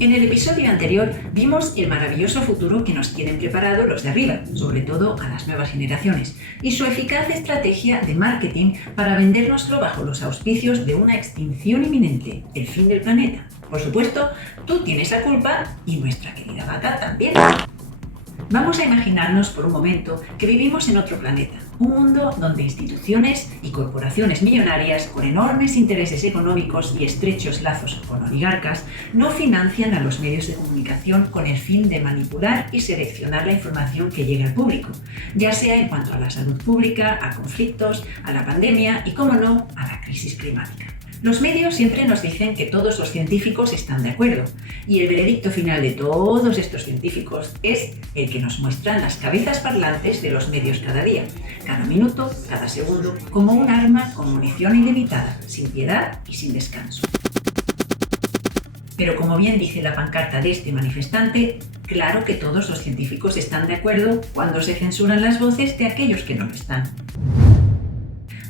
En el episodio anterior vimos el maravilloso futuro que nos tienen preparado los de arriba, sobre todo a las nuevas generaciones, y su eficaz estrategia de marketing para vendérnoslo bajo los auspicios de una extinción inminente, el fin del planeta. Por supuesto, tú tienes la culpa y nuestra querida vaca también. Vamos a imaginarnos por un momento que vivimos en otro planeta, un mundo donde instituciones y corporaciones millonarias con enormes intereses económicos y estrechos lazos con oligarcas no financian a los medios de comunicación con el fin de manipular y seleccionar la información que llega al público, ya sea en cuanto a la salud pública, a conflictos, a la pandemia y, cómo no, a la crisis climática. Los medios siempre nos dicen que todos los científicos están de acuerdo, y el veredicto final de todos estos científicos es el que nos muestran las cabezas parlantes de los medios cada día, cada minuto, cada segundo, como un arma con munición ilimitada, sin piedad y sin descanso. Pero como bien dice la pancarta de este manifestante, claro que todos los científicos están de acuerdo cuando se censuran las voces de aquellos que no lo están.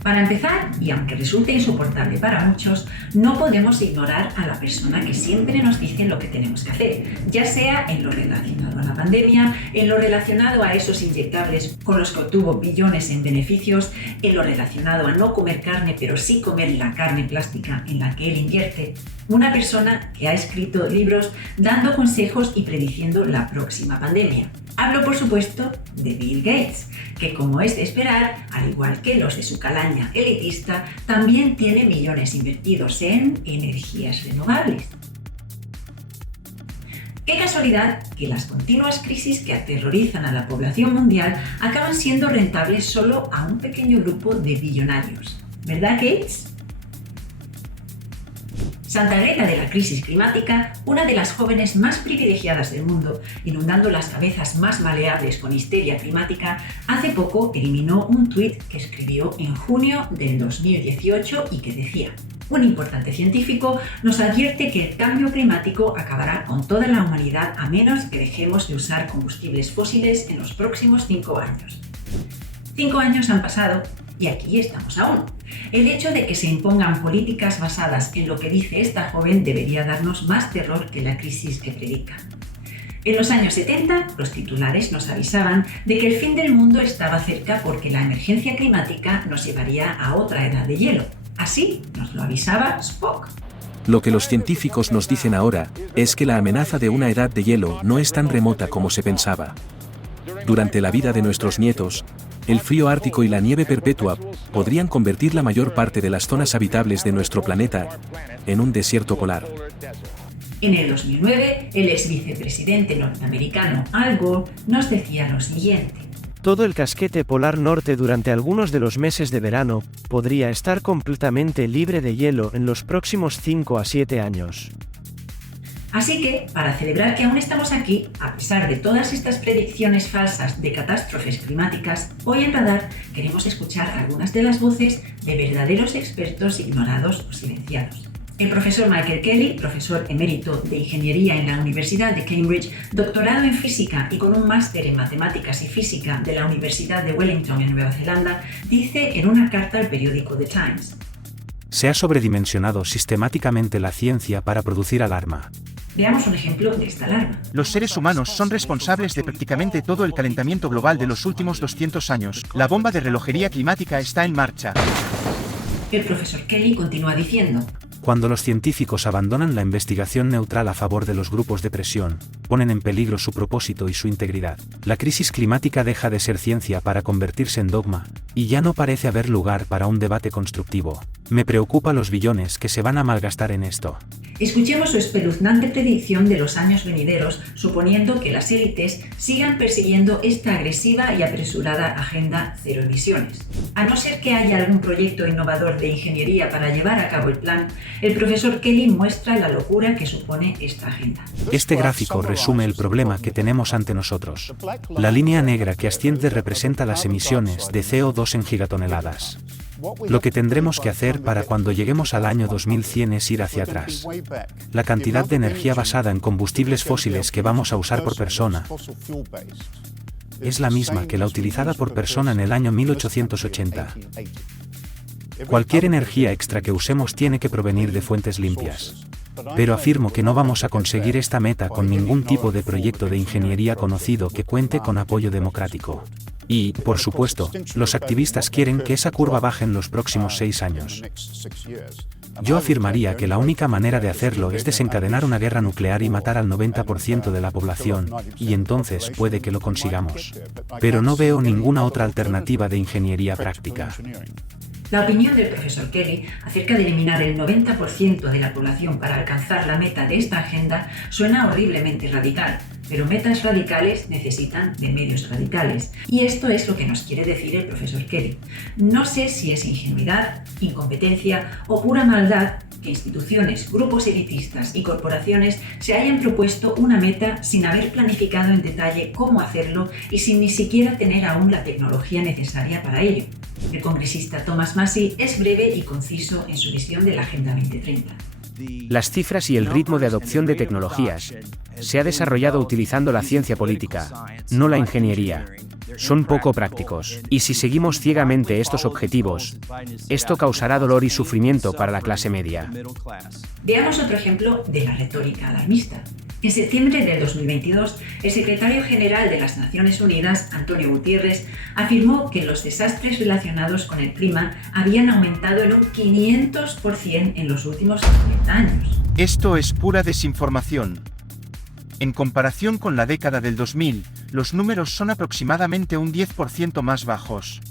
Para empezar, y aunque resulte insoportable para muchos, no podemos ignorar a la persona que siempre nos dice lo que tenemos que hacer, ya sea en lo relacionado a la pandemia, en lo relacionado a esos inyectables con los que obtuvo billones en beneficios, en lo relacionado a no comer carne pero sí comer la carne plástica en la que él invierte. Una persona que ha escrito libros dando consejos y prediciendo la próxima pandemia. Hablo, por supuesto, de Bill Gates, que, como es de esperar, al igual que los de su calaña elitista, también tiene millones invertidos en energías renovables. Qué casualidad que las continuas crisis que aterrorizan a la población mundial acaban siendo rentables solo a un pequeño grupo de billonarios. ¿Verdad, Gates? Santa Greta de la crisis climática, una de las jóvenes más privilegiadas del mundo, inundando las cabezas más maleables con histeria climática, hace poco eliminó un tuit que escribió en junio del 2018 y que decía: un importante científico nos advierte que el cambio climático acabará con toda la humanidad a menos que dejemos de usar combustibles fósiles en los próximos 5 años. 5 años han pasado y aquí estamos aún. El hecho de que se impongan políticas basadas en lo que dice esta joven debería darnos más terror que la crisis que predica. En los años 70, los titulares nos avisaban de que el fin del mundo estaba cerca porque la emergencia climática nos llevaría a otra edad de hielo. Así nos lo avisaba Spock. Lo que los científicos nos dicen ahora es que la amenaza de una edad de hielo no es tan remota como se pensaba. Durante la vida de nuestros nietos, el frío ártico y la nieve perpetua podrían convertir la mayor parte de las zonas habitables de nuestro planeta en un desierto polar. En el 2009, el ex vicepresidente norteamericano Al Gore nos decía lo siguiente: todo el casquete polar norte durante algunos de los meses de verano podría estar completamente libre de hielo en los próximos 5 a 7 años. Así que, para celebrar que aún estamos aquí, a pesar de todas estas predicciones falsas de catástrofes climáticas, hoy en Radar queremos escuchar algunas de las voces de verdaderos expertos ignorados o silenciados. El profesor Michael Kelly, profesor emérito de Ingeniería en la Universidad de Cambridge, doctorado en Física y con un máster en Matemáticas y Física de la Universidad de Wellington en Nueva Zelanda, dice en una carta al periódico The Times: se ha sobredimensionado sistemáticamente la ciencia para producir alarma. Veamos un ejemplo de esta alarma. Los seres humanos son responsables de prácticamente todo el calentamiento global de los últimos 200 años. La bomba de relojería climática está en marcha. El profesor Kelly continúa diciendo: cuando los científicos abandonan la investigación neutral a favor de los grupos de presión, ponen en peligro su propósito y su integridad. La crisis climática deja de ser ciencia para convertirse en dogma, y ya no parece haber lugar para un debate constructivo. Me preocupa los billones que se van a malgastar en esto. Escuchemos su espeluznante predicción de los años venideros, suponiendo que las élites sigan persiguiendo esta agresiva y apresurada agenda cero emisiones. A no ser que haya algún proyecto innovador de ingeniería para llevar a cabo el plan, el profesor Kelly muestra la locura que supone esta agenda. Este gráfico resume el problema que tenemos ante nosotros. La línea negra que asciende representa las emisiones de CO2 en gigatoneladas. Lo que tendremos que hacer para cuando lleguemos al año 2100 es ir hacia atrás. La cantidad de energía basada en combustibles fósiles que vamos a usar por persona es la misma que la utilizada por persona en el año 1880. Cualquier energía extra que usemos tiene que provenir de fuentes limpias. Pero afirmo que no vamos a conseguir esta meta con ningún tipo de proyecto de ingeniería conocido que cuente con apoyo democrático. Y, por supuesto, los activistas quieren que esa curva baje en los próximos 6 años. Yo afirmaría que la única manera de hacerlo es desencadenar una guerra nuclear y matar al 90% de la población, y entonces puede que lo consigamos. Pero no veo ninguna otra alternativa de ingeniería práctica. La opinión del profesor Kelly acerca de eliminar el 90% de la población para alcanzar la meta de esta agenda suena horriblemente radical, pero metas radicales necesitan de medios radicales. Y esto es lo que nos quiere decir el profesor Kelly. No sé si es ingenuidad, incompetencia o pura maldad que instituciones, grupos elitistas y corporaciones se hayan propuesto una meta sin haber planificado en detalle cómo hacerlo y sin ni siquiera tener aún la tecnología necesaria para ello. El congresista Thomas Massie es breve y conciso en su visión de la Agenda 2030. Las cifras y el ritmo de adopción de tecnologías se ha desarrollado utilizando la ciencia política, no la ingeniería. Son poco prácticos, y si seguimos ciegamente estos objetivos, esto causará dolor y sufrimiento para la clase media. Veamos otro ejemplo de la retórica alarmista. En septiembre del 2022, el secretario general de las Naciones Unidas, Antonio Guterres, afirmó que los desastres relacionados con el clima habían aumentado en un 500% en los últimos 50 años. Esto es pura desinformación. En comparación con la década del 2000, los números son aproximadamente un 10% más bajos.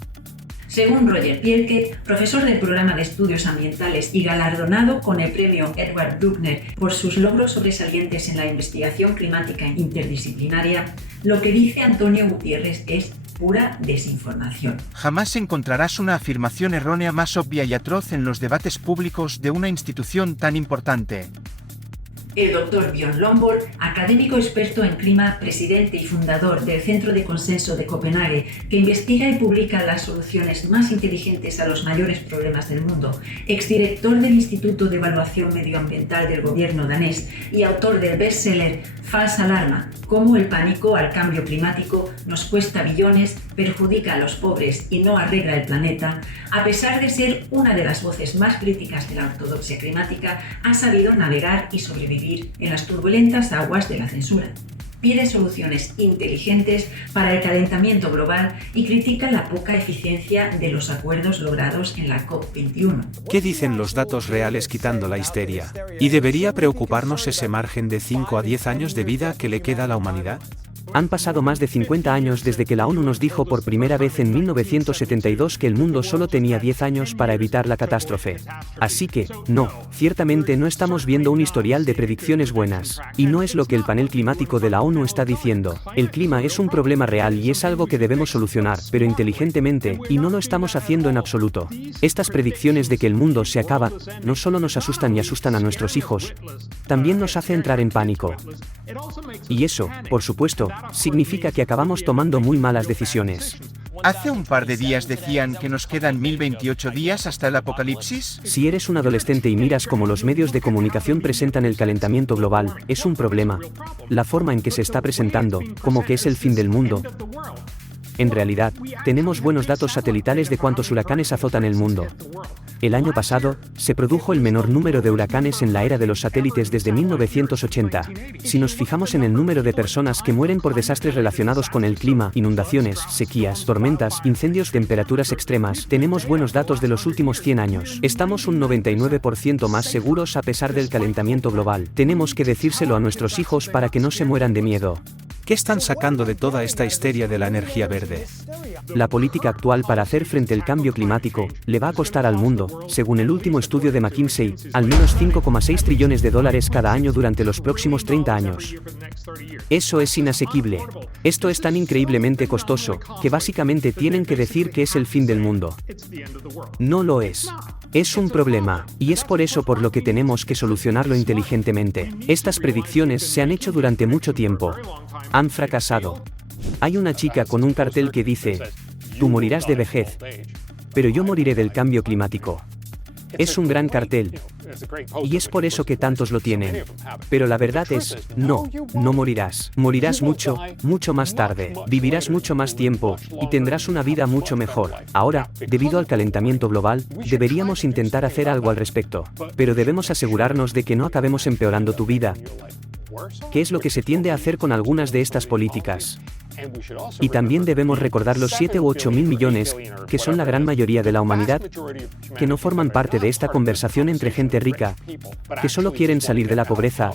Según Roger Pielke, profesor del programa de estudios ambientales y galardonado con el premio Edward Bruckner por sus logros sobresalientes en la investigación climática interdisciplinaria, lo que dice Antonio Gutiérrez es pura desinformación. Jamás encontrarás una afirmación errónea más obvia y atroz en los debates públicos de una institución tan importante. El Dr. Björn Lomborg, académico experto en clima, presidente y fundador del Centro de Consenso de Copenhague, que investiga y publica las soluciones más inteligentes a los mayores problemas del mundo, exdirector del Instituto de Evaluación Medioambiental del gobierno danés y autor del bestseller Falsa Alarma, cómo el pánico al cambio climático nos cuesta billones, perjudica a los pobres y no arregla el planeta, a pesar de ser una de las voces más críticas de la ortodoxia climática, ha sabido navegar y sobrevivir en las turbulentas aguas de la censura. Pide soluciones inteligentes para el calentamiento global y critica la poca eficiencia de los acuerdos logrados en la COP21. ¿Qué dicen los datos reales quitando la histeria? ¿Y debería preocuparnos ese margen de 5 a 10 años de vida que le queda a la humanidad? Han pasado más de 50 años desde que la ONU nos dijo por primera vez en 1972 que el mundo solo tenía 10 años para evitar la catástrofe. Así que, no, ciertamente no estamos viendo un historial de predicciones buenas. Y no es lo que el panel climático de la ONU está diciendo. El clima es un problema real y es algo que debemos solucionar, pero inteligentemente, y no lo estamos haciendo en absoluto. Estas predicciones de que el mundo se acaba, no solo nos asustan y asustan a nuestros hijos, también nos hace entrar en pánico. Y eso, por supuesto, significa que acabamos tomando muy malas decisiones. Hace un par de días decían que nos quedan 1028 días hasta el apocalipsis. Si eres un adolescente y miras cómo los medios de comunicación presentan el calentamiento global, es un problema. La forma en que se está presentando, como que es el fin del mundo. En realidad, tenemos buenos datos satelitales de cuántos huracanes azotan el mundo. El año pasado, se produjo el menor número de huracanes en la era de los satélites desde 1980. Si nos fijamos en el número de personas que mueren por desastres relacionados con el clima, inundaciones, sequías, tormentas, incendios, temperaturas extremas, tenemos buenos datos de los últimos 100 años. Estamos un 99% más seguros a pesar del calentamiento global. Tenemos que decírselo a nuestros hijos para que no se mueran de miedo. ¿Qué están sacando de toda esta histeria de la energía verde? La política actual para hacer frente al cambio climático le va a costar al mundo, según el último estudio de McKinsey, al menos $5,6 trillones cada año durante los próximos 30 años. Eso es inasequible. Esto es tan increíblemente costoso, que básicamente tienen que decir que es el fin del mundo. No lo es. Es un problema, y es por eso por lo que tenemos que solucionarlo inteligentemente. Estas predicciones se han hecho durante mucho tiempo. Han fracasado. Hay una chica con un cartel que dice, tú morirás de vejez, pero yo moriré del cambio climático. Es un gran cartel. Y es por eso que tantos lo tienen. Pero la verdad es, no morirás. Morirás mucho, mucho más tarde. Vivirás mucho más tiempo, y tendrás una vida mucho mejor. Ahora, debido al calentamiento global, deberíamos intentar hacer algo al respecto. Pero debemos asegurarnos de que no acabemos empeorando tu vida. ¿Qué es lo que se tiende a hacer con algunas de estas políticas? Y también debemos recordar los 7 u 8 mil millones, que son la gran mayoría de la humanidad, que no forman parte de esta conversación entre gente rica, que solo quieren salir de la pobreza,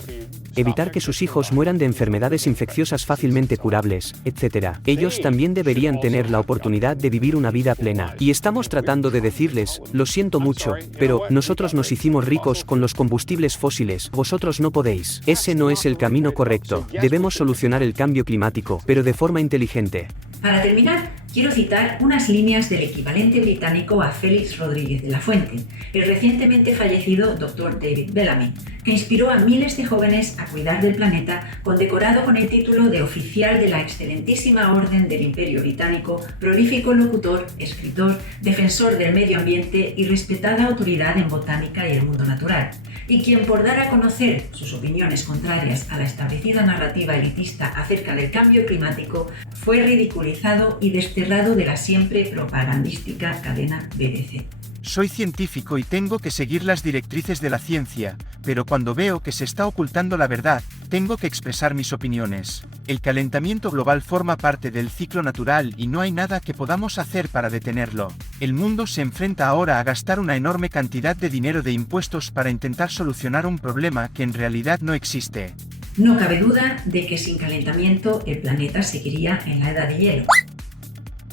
evitar que sus hijos mueran de enfermedades infecciosas fácilmente curables, etc. Ellos también deberían tener la oportunidad de vivir una vida plena. Y estamos tratando de decirles, lo siento mucho, pero nosotros nos hicimos ricos con los combustibles fósiles, vosotros no podéis. Ese no es el camino correcto. Debemos solucionar el cambio climático, pero de forma inteligente. Para terminar, quiero citar unas líneas del equivalente británico a Félix Rodríguez de la Fuente, el recientemente fallecido Dr. David Bellamy, que inspiró a miles de jóvenes a cuidar del planeta, condecorado con el título de oficial de la excelentísima Orden del Imperio Británico, prolífico locutor, escritor, defensor del medio ambiente y respetada autoridad en botánica y el mundo natural, y quien por dar a conocer sus opiniones contrarias a la establecida narrativa elitista acerca del cambio climático, fue ridiculizado y desterrado de la siempre propagandística cadena BBC. Soy científico y tengo que seguir las directrices de la ciencia, pero cuando veo que se está ocultando la verdad, tengo que expresar mis opiniones. El calentamiento global forma parte del ciclo natural y no hay nada que podamos hacer para detenerlo. El mundo se enfrenta ahora a gastar una enorme cantidad de dinero de impuestos para intentar solucionar un problema que en realidad no existe. No cabe duda de que sin calentamiento el planeta seguiría en la edad de hielo.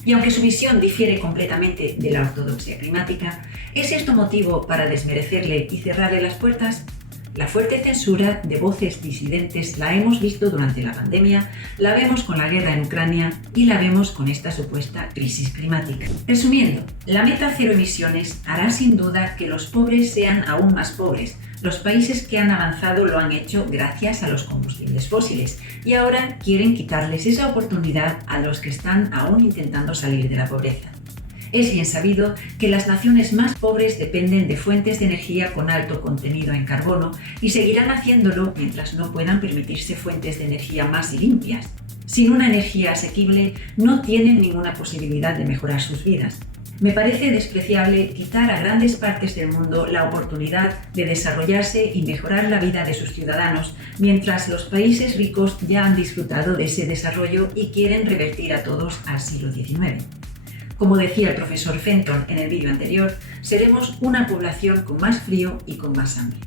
Y aunque su visión difiere completamente de la ortodoxia climática, ¿es esto motivo para desmerecerle y cerrarle las puertas? La fuerte censura de voces disidentes la hemos visto durante la pandemia, la vemos con la guerra en Ucrania y la vemos con esta supuesta crisis climática. Resumiendo, la meta cero emisiones hará sin duda que los pobres sean aún más pobres. Los países que han avanzado lo han hecho gracias a los combustibles fósiles y ahora quieren quitarles esa oportunidad a los que están aún intentando salir de la pobreza. Es bien sabido que las naciones más pobres dependen de fuentes de energía con alto contenido en carbono y seguirán haciéndolo mientras no puedan permitirse fuentes de energía más limpias. Sin una energía asequible no tienen ninguna posibilidad de mejorar sus vidas. Me parece despreciable quitar a grandes partes del mundo la oportunidad de desarrollarse y mejorar la vida de sus ciudadanos, mientras los países ricos ya han disfrutado de ese desarrollo y quieren revertir a todos al siglo XIX. Como decía el profesor Fenton en el vídeo anterior, seremos una población con más frío y con más hambre.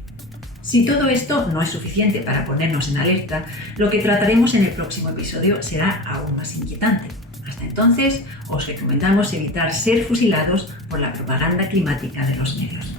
Si todo esto no es suficiente para ponernos en alerta, lo que trataremos en el próximo episodio será aún más inquietante. Hasta entonces, os recomendamos evitar ser fusilados por la propaganda climática de los medios.